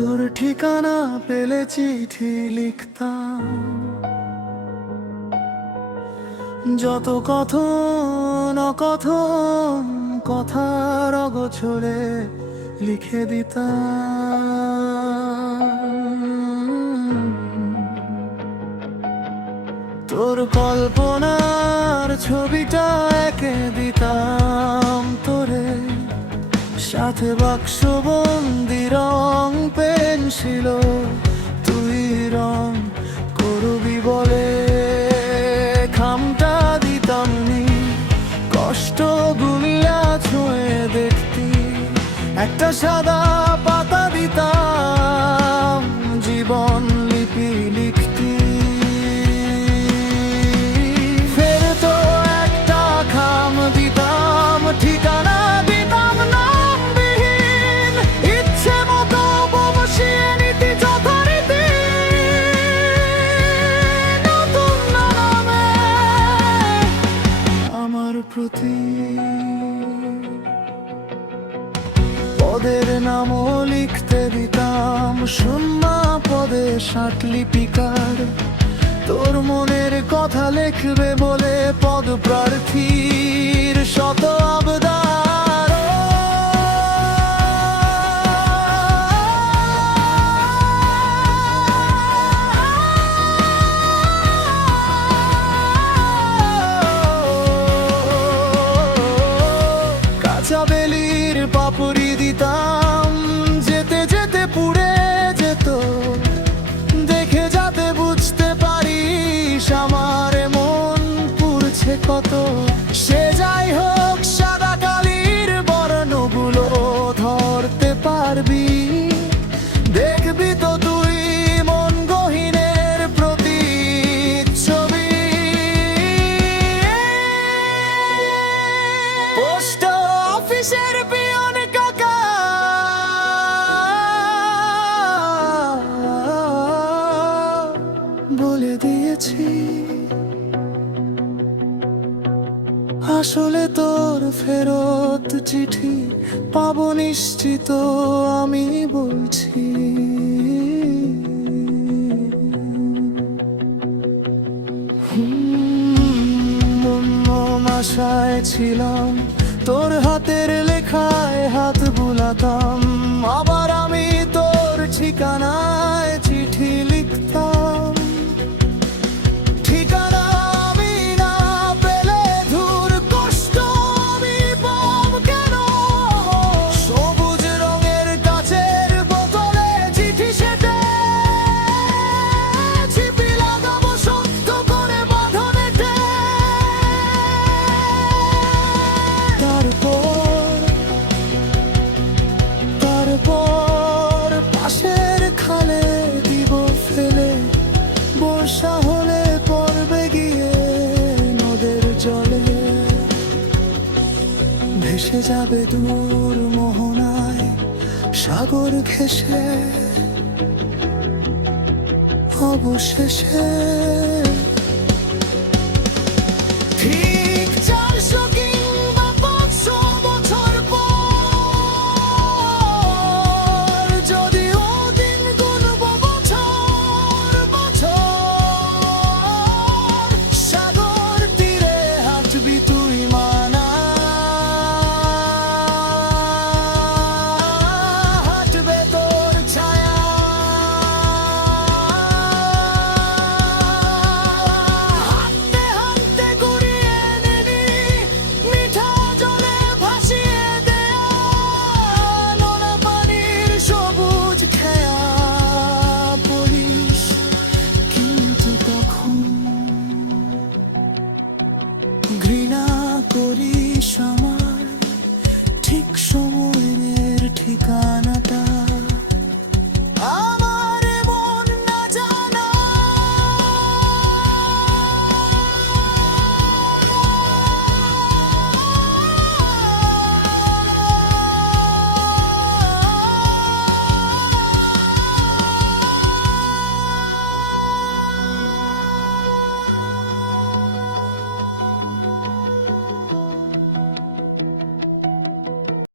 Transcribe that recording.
তোর ঠিকানা পেলে চিঠি লিখতাম, যত কথন অকথন কথার অগোছরে লিখে দিতাম। তোর কল্পনার ছবিটা এঁকে দিতাম তোরে, সাথে বাক্সবন্দি রং পেন্সিল, তুই রং করবি বলে খামটা দিতাম নি, কষ্ট গুলিয়া ছুঁয়ে দেখতি, একটা সাদা পাতা দিতাম জীবন লিপি লিখতি। ফের তো একটা খাম দিতাম, ঠিকানা দিতাম নামবিহীন, ইচ্ছে মতো বসিয়ে নিতি যথারীতি, নতুন নামে আমার প্রতি। পদের নামও লিখতে দিতাম শূন্য পদে 60 লিপিকার, তোর মনের কথা লিখবে বলে পদ প্রার্থীর শত আবদার। কাঁচা বেলির পাপড়ি দিতাম, যেতে যেতে পুড়ে যেত, দেখে যাতে বুঝতে পারিস আমার মন পুড়ছে কত। সে যাই হোক সাদা কালির বর্ণগুলো ধরতে পারবি, দেখবি তো তুই মন গহীনের প্রতিচ্ছবি। পোস্ট অফিসের পিয়ন কাকা বলে দিয়েছি, আসলে তোর ফেরত চিঠি পাবো নিশ্চিত, আমি বলছি। আশায় ছিলাম তোর হাতের লেখায় হাত বুলাতাম, আবার আমি তোর ঠিকানায় চিঠি লিখতাম। ঠিকানা আমি না পেলে ধুর কষ্ট আমি পাব কেন, সবুজ রঙের কাচের বোতলে চিঠি সেটে ছিপি লাগাবো শক্ত করে বাঁধনেতে। তারপর পাশের খালে দিব ফেলে, বর্ষা হলে পড়বে গিয়ে নদের জলে, ভেসে যাবে দূর মোহনায় সাগর ঘেঁষে, অবশেষে